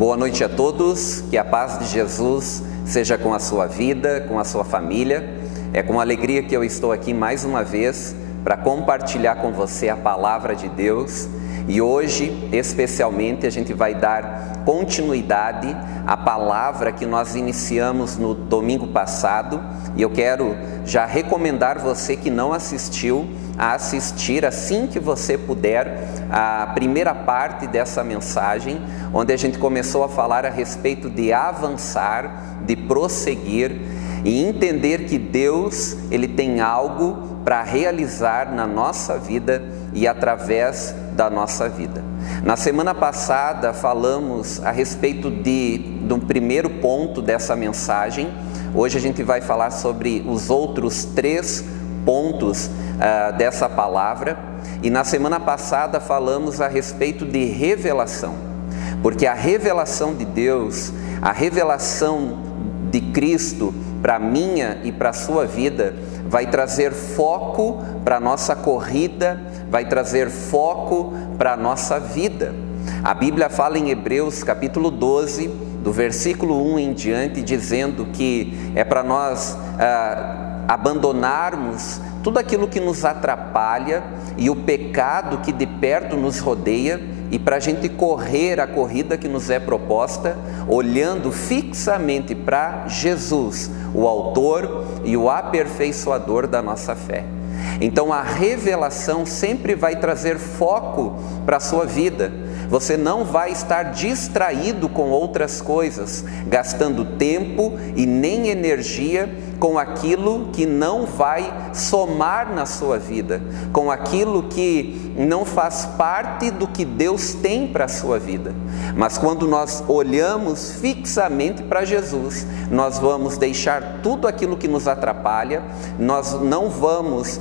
Boa noite a todos, que a paz de Jesus seja com a sua vida, com a sua família. É com alegria que eu estou aqui mais uma vez para compartilhar com você a palavra de Deus. E hoje, especialmente, a gente vai dar continuidade à palavra que nós iniciamos no domingo passado. E eu quero já recomendar você que não assistiu a assistir assim que você puder a primeira parte dessa mensagem, onde a gente começou a falar a respeito de avançar, de prosseguir e entender que Deus, Ele tem algo para realizar na nossa vida e através da nossa vida. Na semana passada falamos a respeito do primeiro ponto dessa mensagem. Hoje a gente vai falar sobre os outros 3 pontos dessa palavra. E na semana passada falamos a respeito de revelação, porque a revelação de Deus, a revelação de Cristo para a minha e para a sua vida, vai trazer foco para a nossa corrida, vai trazer foco para a nossa vida. A Bíblia fala em Hebreus capítulo 12, do versículo 1 em diante, dizendo que é para nós abandonarmos tudo aquilo que nos atrapalha e o pecado que de perto nos rodeia, e para a gente correr a corrida que nos é proposta, olhando fixamente para Jesus, o autor e o aperfeiçoador da nossa fé. Então a revelação sempre vai trazer foco para a sua vida. Você não vai estar distraído com outras coisas, gastando tempo e nem energia com aquilo que não vai somar na sua vida, com aquilo que não faz parte do que Deus tem para a sua vida. Mas quando nós olhamos fixamente para Jesus, nós vamos deixar tudo aquilo que nos atrapalha, nós não vamos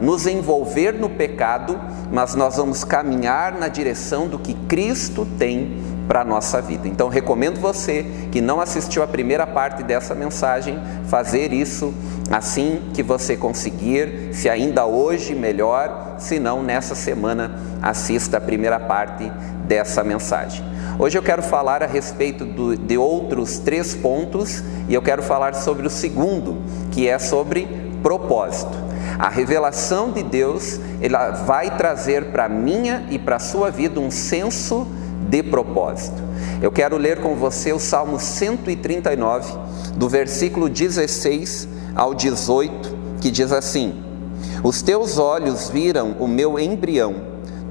nos envolver no pecado, mas nós vamos caminhar na direção do que Cristo tem para a nossa vida. Então recomendo você que não assistiu a primeira parte dessa mensagem, fazer isso assim que você conseguir, se ainda hoje melhor, se não nessa semana assista a primeira parte dessa mensagem. Hoje eu quero falar a respeito de outros 3 pontos e eu quero falar sobre o segundo, que é sobre propósito. A revelação de Deus, ela vai trazer para a minha e para a sua vida um senso de propósito. Eu quero ler com você o Salmo 139, do versículo 16 ao 18, que diz assim: Os teus olhos viram o meu embrião,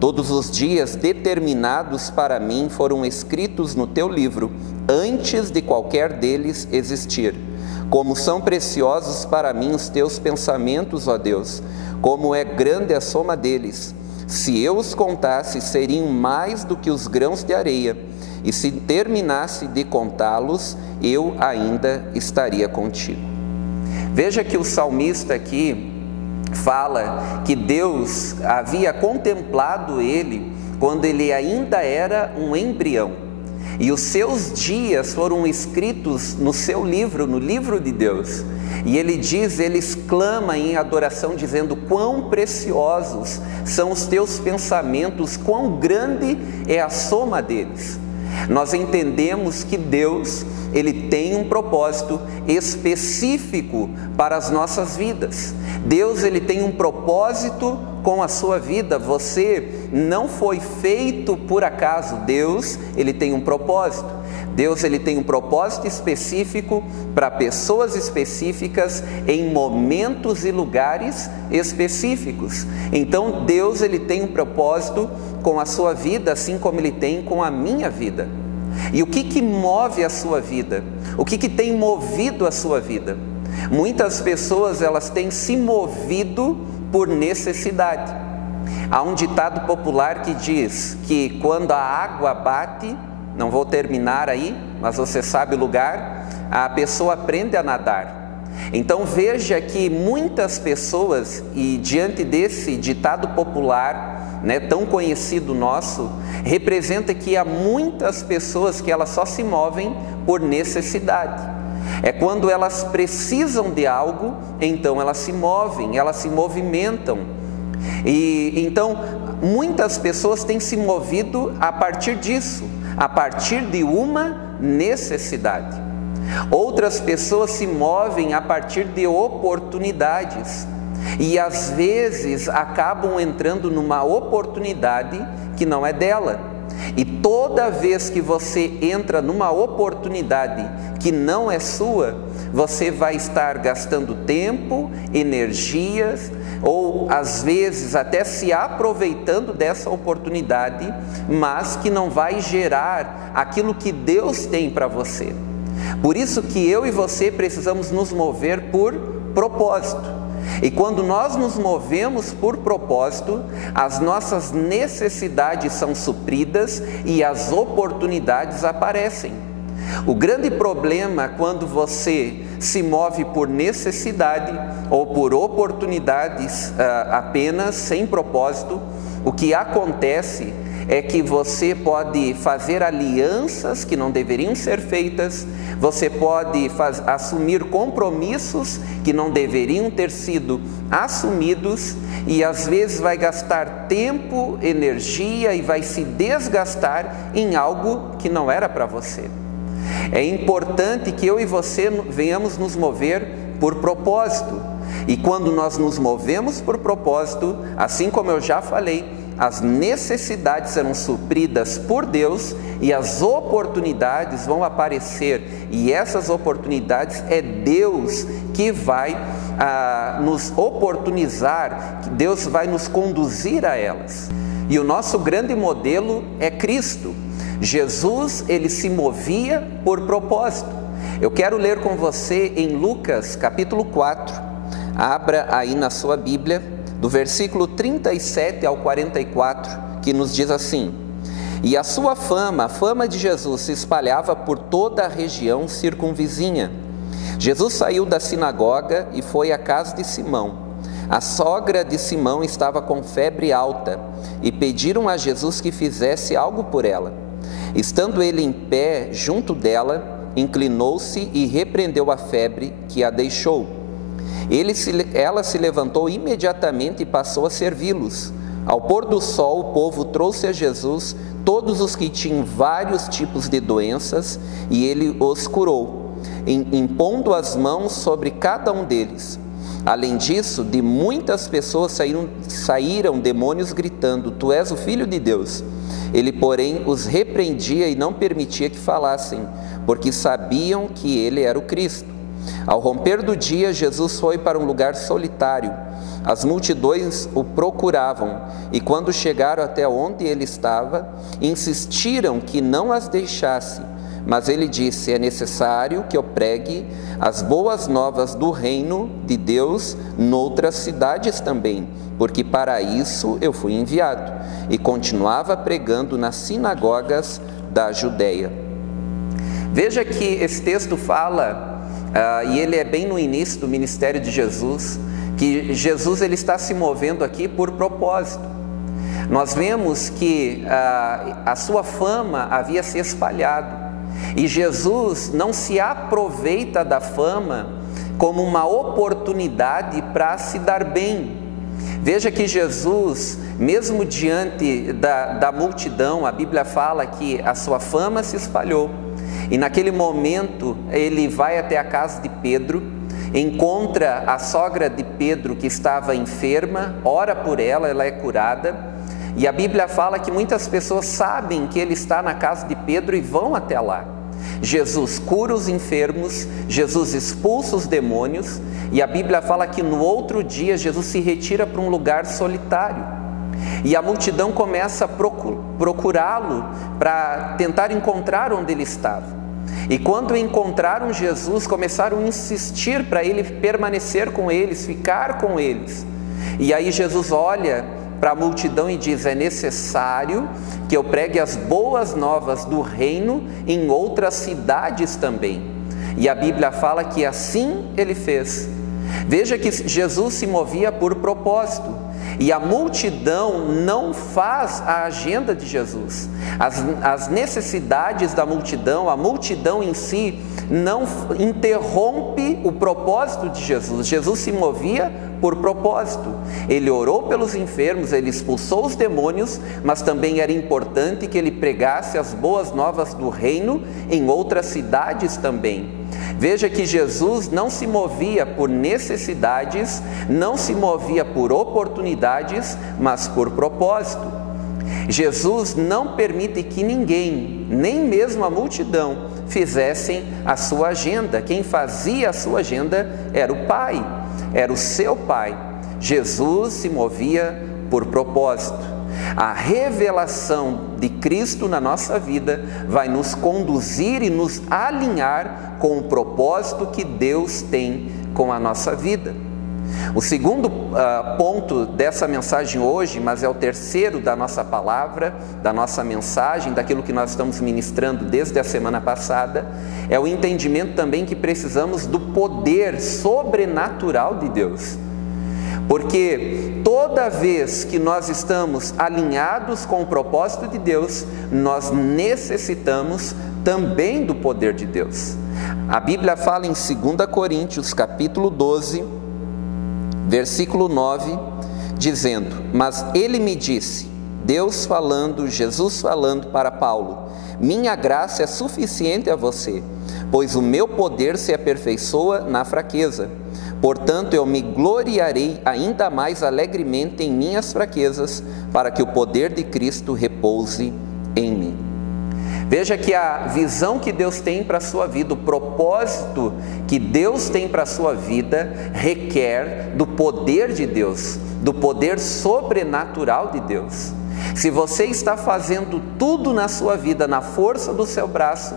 todos os dias determinados para mim foram escritos no teu livro, antes de qualquer deles existir. Como são preciosos para mim os teus pensamentos, ó Deus, como é grande a soma deles. Se eu os contasse, seriam mais do que os grãos de areia, e se terminasse de contá-los, eu ainda estaria contigo. Veja que o salmista aqui fala que Deus havia contemplado ele quando ele ainda era um embrião. E os seus dias foram escritos no seu livro, no livro de Deus. E ele diz, ele exclama em adoração, dizendo: quão preciosos são os teus pensamentos, quão grande é a soma deles. Nós entendemos que Deus, Ele tem um propósito específico para as nossas vidas. Deus, Ele tem um propósito com a sua vida. Você não foi feito por acaso. Deus, Ele tem um propósito. Deus, Ele tem um propósito específico para pessoas específicas em momentos e lugares específicos. Então Deus, Ele tem um propósito com a sua vida, assim como Ele tem com a minha vida. E o que move a sua vida? O que tem movido a sua vida? Muitas pessoas, elas têm se movido por necessidade. Há um ditado popular que diz que quando a água bate, não vou terminar aí, mas você sabe o lugar, a pessoa aprende a nadar. Então veja que muitas pessoas, e diante desse ditado popular, tão conhecido nosso, representa que há muitas pessoas que elas só se movem por necessidade. É quando elas precisam de algo, então elas se movem, elas se movimentam. E então muitas pessoas têm se movido a partir disso, a partir de uma necessidade. Outras pessoas se movem a partir de oportunidades e às vezes acabam entrando numa oportunidade que não é dela. E toda vez que você entra numa oportunidade que não é sua, você vai estar gastando tempo, energias, ou às vezes até se aproveitando dessa oportunidade, mas que não vai gerar aquilo que Deus tem para você. Por isso que eu e você precisamos nos mover por propósito. E quando nós nos movemos por propósito, as nossas necessidades são supridas e as oportunidades aparecem. O grande problema quando você se move por necessidade ou por oportunidades apenas, sem propósito, o que acontece é que você pode fazer alianças que não deveriam ser feitas, você pode assumir compromissos que não deveriam ter sido assumidos e às vezes vai gastar tempo, energia e vai se desgastar em algo que não era para você. É importante que eu e você venhamos nos mover por propósito. E quando nós nos movemos por propósito, assim como eu já falei, as necessidades serão supridas por Deus e as oportunidades vão aparecer. E essas oportunidades é Deus que vai nos oportunizar, que Deus vai nos conduzir a elas. E o nosso grande modelo é Cristo. Jesus, ele se movia por propósito. Eu quero ler com você em Lucas capítulo 4, abra aí na sua Bíblia, do versículo 37 ao 44, que nos diz assim: E a sua fama, a fama de Jesus, se espalhava por toda a região circunvizinha. Jesus saiu da sinagoga e foi à casa de Simão. A sogra de Simão estava com febre alta e pediram a Jesus que fizesse algo por ela. Estando ele em pé junto dela, inclinou-se e repreendeu a febre que a deixou. Ela se levantou imediatamente e passou a servi-los. Ao pôr do sol, o povo trouxe a Jesus todos os que tinham vários tipos de doenças e ele os curou, impondo as mãos sobre cada um deles. Além disso, de muitas pessoas saíram demônios gritando: Tu és o Filho de Deus. Ele, porém, os repreendia e não permitia que falassem, porque sabiam que ele era o Cristo. Ao romper do dia, Jesus foi para um lugar solitário. As multidões o procuravam e, quando chegaram até onde ele estava, insistiram que não as deixasse. Mas ele disse: é necessário que eu pregue as boas novas do reino de Deus noutras cidades também, porque para isso eu fui enviado. E continuava pregando nas sinagogas da Judeia. Veja que esse texto fala, e ele é bem no início do ministério de Jesus, que Jesus ele está se movendo aqui por propósito. Nós vemos que a sua fama havia se espalhado. E Jesus não se aproveita da fama como uma oportunidade para se dar bem. Veja que Jesus, mesmo diante da multidão, a Bíblia fala que a sua fama se espalhou. E naquele momento ele vai até a casa de Pedro, encontra a sogra de Pedro que estava enferma, ora por ela, ela é curada. E a Bíblia fala que muitas pessoas sabem que ele está na casa de Pedro e vão até lá. Jesus cura os enfermos, Jesus expulsa os demônios, e a Bíblia fala que no outro dia Jesus se retira para um lugar solitário. E a multidão começa a procurá-lo para tentar encontrar onde ele estava. E quando encontraram Jesus, começaram a insistir para ele permanecer com eles, ficar com eles. E aí Jesus olha para a multidão e diz: é necessário que eu pregue as boas novas do reino em outras cidades também. E a Bíblia fala que assim ele fez. Veja que Jesus se movia por propósito. E a multidão não faz a agenda de Jesus. As necessidades da multidão, a multidão em si, não interrompe o propósito de Jesus. Jesus se movia por propósito. Ele orou pelos enfermos, ele expulsou os demônios, mas também era importante que ele pregasse as boas novas do reino em outras cidades também. Veja que Jesus não se movia por necessidades, não se movia por oportunidades, mas por propósito. Jesus não permite que ninguém, nem mesmo a multidão, fizessem a sua agenda. Quem fazia a sua agenda era o Pai, era o seu Pai. Jesus se movia por propósito. A revelação de Cristo na nossa vida vai nos conduzir e nos alinhar com o propósito que Deus tem com a nossa vida. O segundo ponto dessa mensagem hoje, mas é o terceiro da nossa palavra, da nossa mensagem, daquilo que nós estamos ministrando desde a semana passada, é o entendimento também que precisamos do poder sobrenatural de Deus. Porque toda vez que nós estamos alinhados com o propósito de Deus, nós necessitamos também do poder de Deus. A Bíblia fala em 2 Coríntios, capítulo 12, versículo 9, dizendo: mas ele me disse, Deus falando, Jesus falando para Paulo: minha graça é suficiente a você, pois o meu poder se aperfeiçoa na fraqueza. Portanto, eu me gloriarei ainda mais alegremente em minhas fraquezas, para que o poder de Cristo repouse em mim. Veja que a visão que Deus tem para a sua vida, o propósito que Deus tem para a sua vida, requer do poder de Deus, do poder sobrenatural de Deus. Se você está fazendo tudo na sua vida na força do seu braço,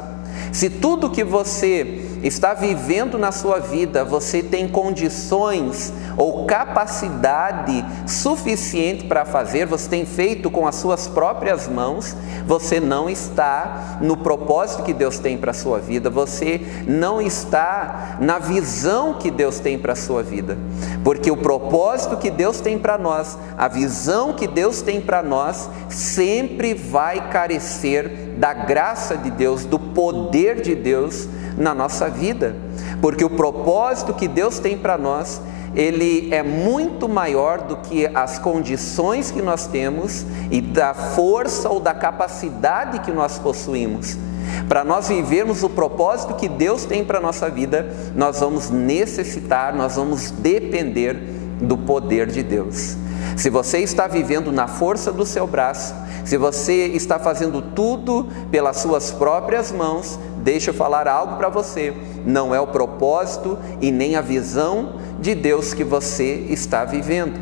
se tudo que você está vivendo na sua vida, você tem condições ou capacidade suficiente para fazer, você tem feito com as suas próprias mãos, você não está no propósito que Deus tem para a sua vida, você não está na visão que Deus tem para a sua vida, porque o propósito que Deus tem para nós, a visão que Deus tem para nós, sempre vai carecer da graça de Deus, do poder de Deus na nossa vida, porque o propósito que Deus tem para nós, ele é muito maior do que as condições que nós temos e da força ou da capacidade que nós possuímos. Para nós vivermos o propósito que Deus tem para a nossa vida, nós vamos necessitar, nós vamos depender do poder de Deus. Se você está vivendo na força do seu braço, se você está fazendo tudo pelas suas próprias mãos, deixa eu falar algo para você, não é o propósito e nem a visão de Deus que você está vivendo.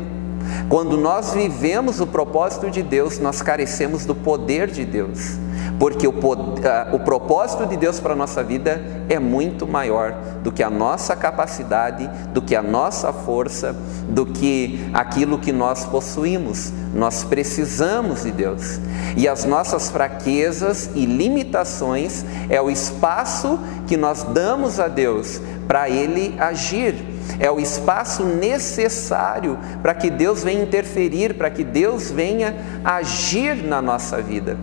Quando nós vivemos o propósito de Deus, nós carecemos do poder de Deus, porque o propósito de Deus para a nossa vida é muito maior do que a nossa capacidade, do que a nossa força, do que aquilo que nós possuímos. Nós precisamos de Deus, e as nossas fraquezas e limitações é o espaço que nós damos a Deus para Ele agir. É o espaço necessário para que Deus venha interferir, para que Deus venha agir na nossa vida.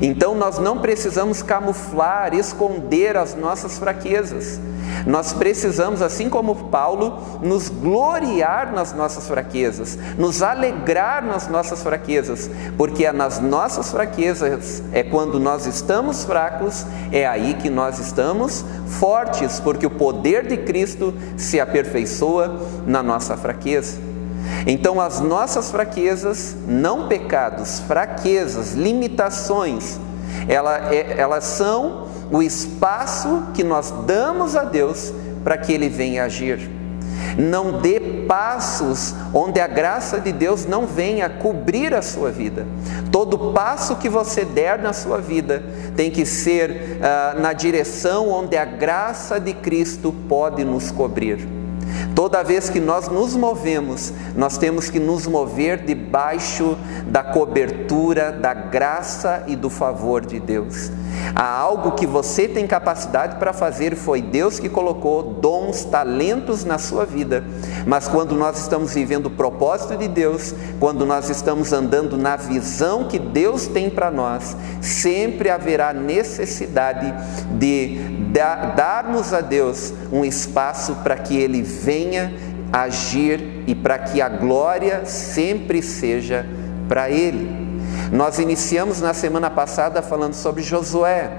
Então nós não precisamos camuflar, esconder as nossas fraquezas. Nós precisamos, assim como Paulo, nos gloriar nas nossas fraquezas, nos alegrar nas nossas fraquezas, porque é nas nossas fraquezas, é quando nós estamos fracos, é aí que nós estamos fortes, porque o poder de Cristo se aperfeiçoa na nossa fraqueza. Então as nossas fraquezas, não pecados, fraquezas, limitações, elas são o espaço que nós damos a Deus para que Ele venha agir. Não dê passos onde a graça de Deus não venha cobrir a sua vida. Todo passo que você der na sua vida tem que ser na direção onde a graça de Cristo pode nos cobrir. Toda vez que nós nos movemos, nós temos que nos mover debaixo da cobertura, da graça e do favor de Deus. Há algo que você tem capacidade para fazer, foi Deus que colocou dons, talentos na sua vida, mas quando nós estamos vivendo o propósito de Deus, quando nós estamos andando na visão que Deus tem para nós, sempre haverá necessidade de darmos a Deus um espaço para que Ele venha agir e para que a glória sempre seja para Ele. Nós iniciamos na semana passada falando sobre Josué,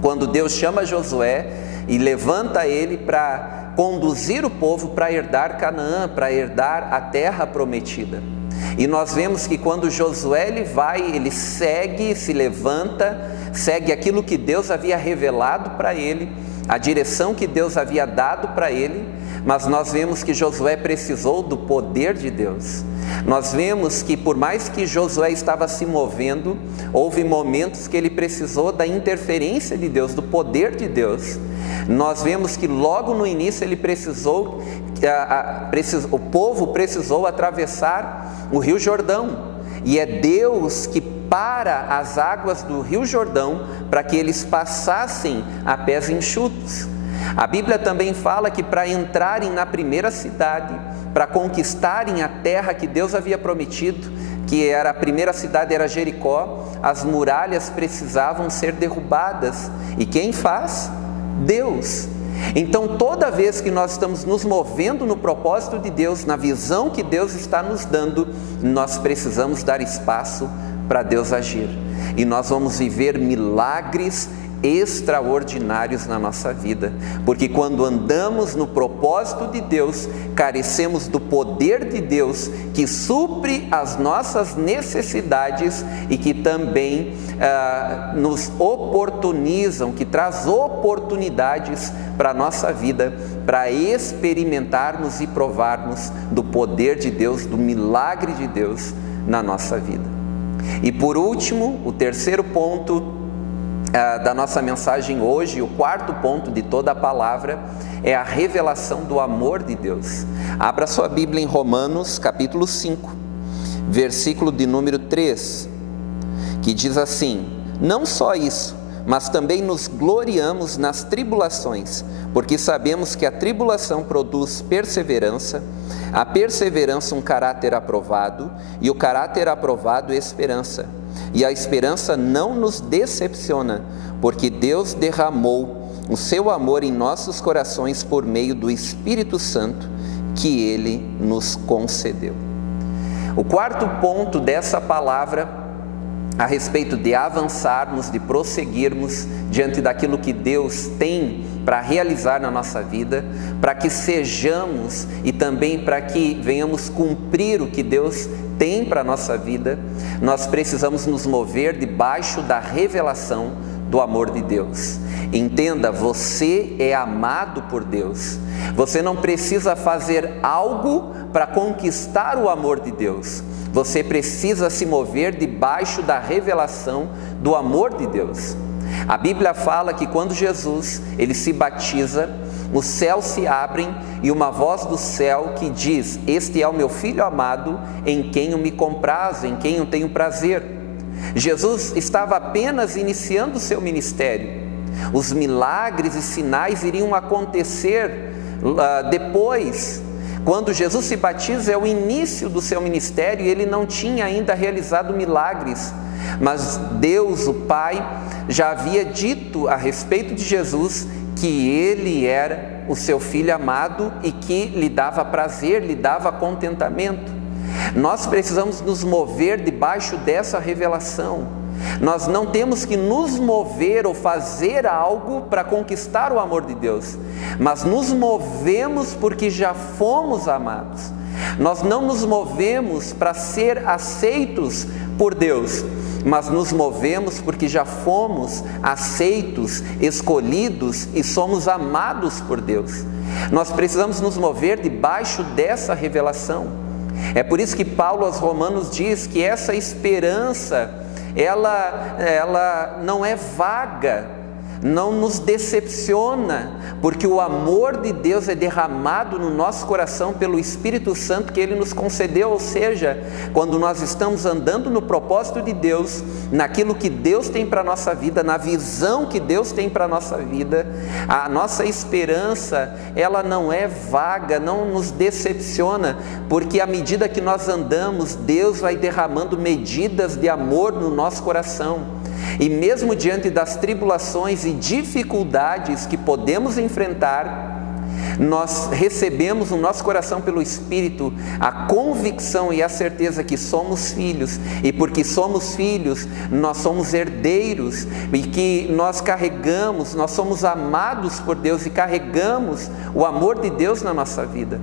quando Deus chama Josué e levanta ele para conduzir o povo para herdar Canaã, para herdar a terra prometida. E nós vemos que quando Josué ele segue, se levanta, segue aquilo que Deus havia revelado para ele, a direção que Deus havia dado para ele, mas nós vemos que Josué precisou do poder de Deus. Nós vemos que por mais que Josué estava se movendo, houve momentos que ele precisou da interferência de Deus, do poder de Deus. Nós vemos que logo no início ele o povo precisou atravessar o Rio Jordão, e é Deus que para as águas do Rio Jordão para que eles passassem a pés enxutos. A Bíblia também fala que para entrarem na primeira cidade, para conquistarem a terra que Deus havia prometido, que a primeira cidade era Jericó, as muralhas precisavam ser derrubadas. E quem faz? Deus. Então, toda vez que nós estamos nos movendo no propósito de Deus, na visão que Deus está nos dando, nós precisamos dar espaço para Deus agir. E nós vamos viver milagres extraordinários na nossa vida, porque quando andamos no propósito de Deus, carecemos do poder de Deus que supre as nossas necessidades e que também nos oportunizam, que traz oportunidades para a nossa vida, para experimentarmos e provarmos do poder de Deus, do milagre de Deus na nossa vida. E por último, o terceiro ponto da nossa mensagem hoje, o quarto ponto de toda a palavra, é a revelação do amor de Deus. Abra sua Bíblia em Romanos capítulo 5, versículo de número 3, que diz assim: não só isso, mas também nos gloriamos nas tribulações, porque sabemos que a tribulação produz perseverança, a perseverança um caráter aprovado, e o caráter aprovado esperança. E a esperança não nos decepciona, porque Deus derramou o seu amor em nossos corações por meio do Espírito Santo que Ele nos concedeu. O quarto ponto dessa palavra, a respeito de avançarmos, de prosseguirmos diante daquilo que Deus tem para realizar na nossa vida, para que sejamos e também para que venhamos cumprir o que Deus tem para a nossa vida, nós precisamos nos mover debaixo da revelação do amor de Deus. Entenda, você é amado por Deus. Você não precisa fazer algo para conquistar o amor de Deus. Você precisa se mover debaixo da revelação do amor de Deus. A Bíblia fala que quando Jesus ele se batiza, os céus se abrem e uma voz do céu que diz: este é o meu Filho amado, em quem eu me comprazo, em quem eu tenho prazer. Jesus estava apenas iniciando o seu ministério. Os milagres e sinais iriam acontecer depois. Quando Jesus se batiza é o início do seu ministério e ele não tinha ainda realizado milagres, mas Deus, o Pai, já havia dito a respeito de Jesus que ele era o seu Filho amado e que lhe dava prazer, lhe dava contentamento. Nós precisamos nos mover debaixo dessa revelação. Nós não temos que nos mover ou fazer algo para conquistar o amor de Deus, mas nos movemos porque já fomos amados. Nós não nos movemos para ser aceitos por Deus, mas nos movemos porque já fomos aceitos, escolhidos e somos amados por Deus. Nós precisamos nos mover debaixo dessa revelação. É por isso que Paulo aos Romanos diz que essa esperança ela não é vaga, não nos decepciona, porque o amor de Deus é derramado no nosso coração pelo Espírito Santo que Ele nos concedeu, ou seja, quando nós estamos andando no propósito de Deus, naquilo que Deus tem para a nossa vida, na visão que Deus tem para a nossa vida, a nossa esperança, ela não é vaga, não nos decepciona, porque à medida que nós andamos, Deus vai derramando medidas de amor no nosso coração. E mesmo diante das tribulações e dificuldades que podemos enfrentar, nós recebemos no nosso coração pelo Espírito a convicção e a certeza que somos filhos, e porque somos filhos, nós somos herdeiros, e que nós carregamos, nós somos amados por Deus e carregamos o amor de Deus na nossa vida.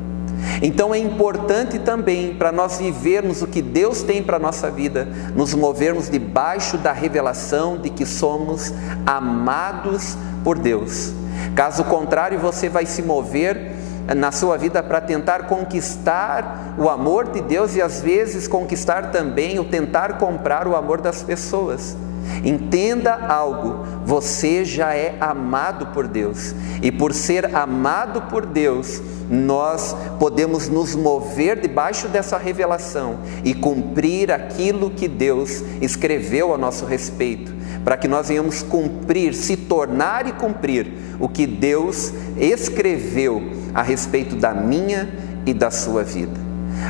Então é importante também, para nós vivermos o que Deus tem para a nossa vida, nos movermos debaixo da revelação de que somos amados por Deus. Caso contrário, você vai se mover na sua vida para tentar conquistar o amor de Deus e às vezes conquistar também, ou tentar comprar o amor das pessoas. Entenda algo, você já é amado por Deus, e por ser amado por Deus, nós podemos nos mover debaixo dessa revelação e cumprir aquilo que Deus escreveu a nosso respeito, para que nós venhamos cumprir, se tornar e cumprir o que Deus escreveu a respeito da minha e da sua vida.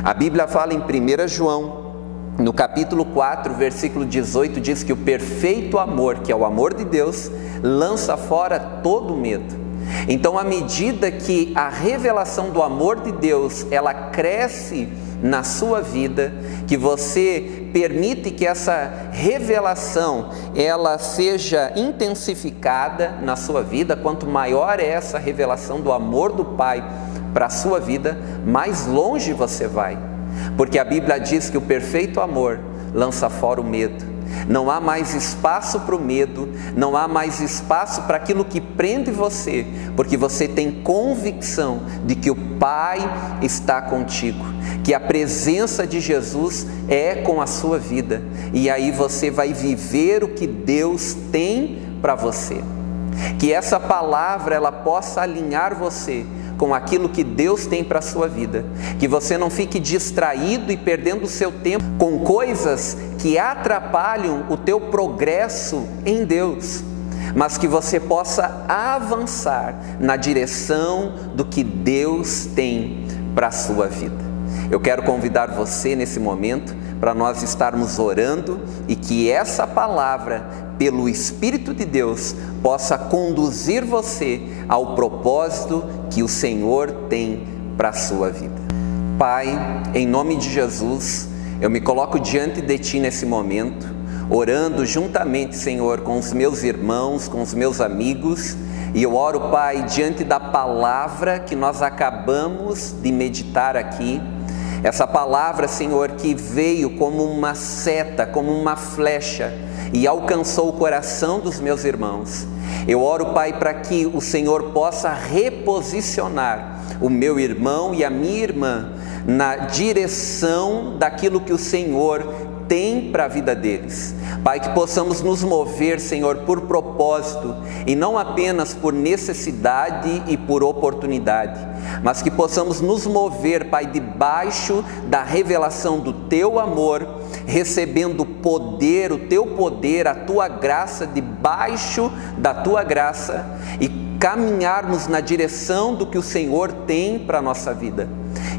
A Bíblia fala em 1 João, no capítulo 4, versículo 18, diz que o perfeito amor, que é o amor de Deus, lança fora todo medo. Então, à medida que a revelação do amor de Deus, ela cresce na sua vida, que você permite que essa revelação, ela seja intensificada na sua vida, quanto maior é essa revelação do amor do Pai para a sua vida, mais longe você vai. Porque a Bíblia diz que o perfeito amor lança fora o medo. Não há mais espaço para o medo, não há mais espaço para aquilo que prende você, porque você tem convicção de que o Pai está contigo, que a presença de Jesus é com a sua vida, e aí você vai viver o que Deus tem para você. Que essa palavra ela possa alinhar você com aquilo que Deus tem para a sua vida, que você não fique distraído e perdendo o seu tempo com coisas que atrapalham o teu progresso em Deus, mas que você possa avançar na direção do que Deus tem para a sua vida. Eu quero convidar você nesse momento para nós estarmos orando e que essa palavra, pelo Espírito de Deus, possa conduzir você ao propósito que o Senhor tem para a sua vida. Pai, em nome de Jesus, eu me coloco diante de Ti nesse momento, orando juntamente, Senhor, com os meus irmãos, com os meus amigos, e eu oro, Pai, diante da palavra que nós acabamos de meditar aqui, essa palavra, Senhor, que veio como uma seta, como uma flecha, e alcançou o coração dos meus irmãos. Eu oro, Pai, para que o Senhor possa reposicionar o meu irmão e a minha irmã na direção daquilo que o Senhor tem para a vida deles. Pai, que possamos nos mover, Senhor, por propósito e não apenas por necessidade e por oportunidade, mas que possamos nos mover, Pai, debaixo da revelação do Teu amor, recebendo poder, o Teu poder, a Tua graça, debaixo da Tua graça, e caminharmos na direção do que o Senhor tem para a nossa vida.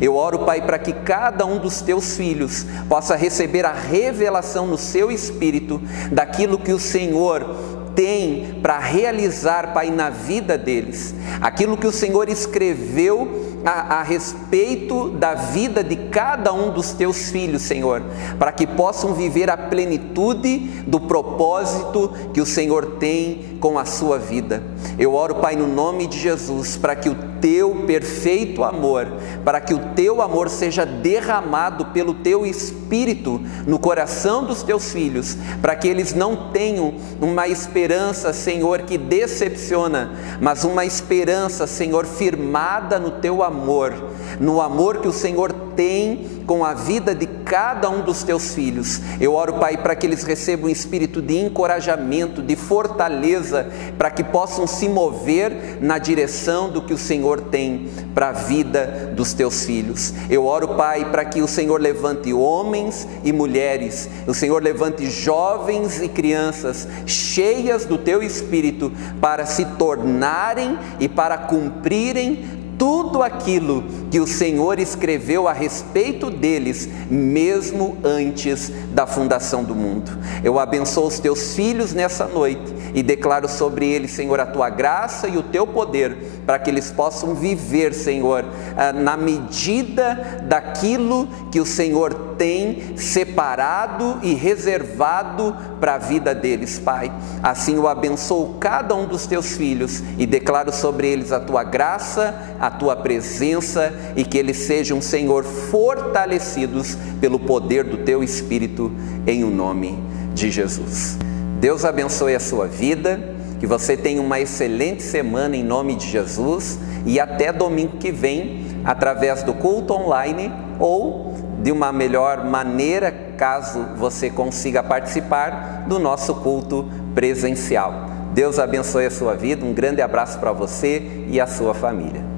Eu oro, Pai, para que cada um dos Teus filhos possa receber a revelação no seu espírito daquilo que o Senhor tem para realizar, Pai, na vida deles, aquilo que o Senhor escreveu a respeito da vida de cada um dos Teus filhos, Senhor, para que possam viver a plenitude do propósito que o Senhor tem com a sua vida. Eu oro, Pai, no nome de Jesus, para que o Teu perfeito amor, para que o Teu amor seja derramado pelo Teu Espírito no coração dos Teus filhos, para que eles não tenham uma esperança, Senhor, que decepciona, mas uma esperança, Senhor, firmada no Teu amor, no amor que o Senhor tem com a vida de cada um dos teus filhos. Eu oro, Pai, para que eles recebam um espírito de encorajamento, de fortaleza, para que possam se mover na direção do que o Senhor tem para a vida dos teus filhos. Eu oro, Pai, para que o Senhor levante homens e mulheres, o Senhor levante jovens e crianças cheias do teu Espírito para se tornarem e para cumprirem tudo aquilo que o Senhor escreveu a respeito deles, mesmo antes da fundação do mundo. Eu abençoo os teus filhos nessa noite e declaro sobre eles, Senhor, a tua graça e o teu poder, para que eles possam viver, Senhor, na medida daquilo que o Senhor tem separado e reservado para a vida deles, Pai. Assim eu abençoo cada um dos teus filhos e declaro sobre eles a tua graça, a tua presença, e que eles sejam, Senhor, fortalecidos pelo poder do teu Espírito, em o nome de Jesus. Deus abençoe a sua vida, que você tenha uma excelente semana em nome de Jesus, e até domingo que vem, através do culto online ou de uma melhor maneira, caso você consiga participar do nosso culto presencial. Deus abençoe a sua vida, um grande abraço para você e a sua família.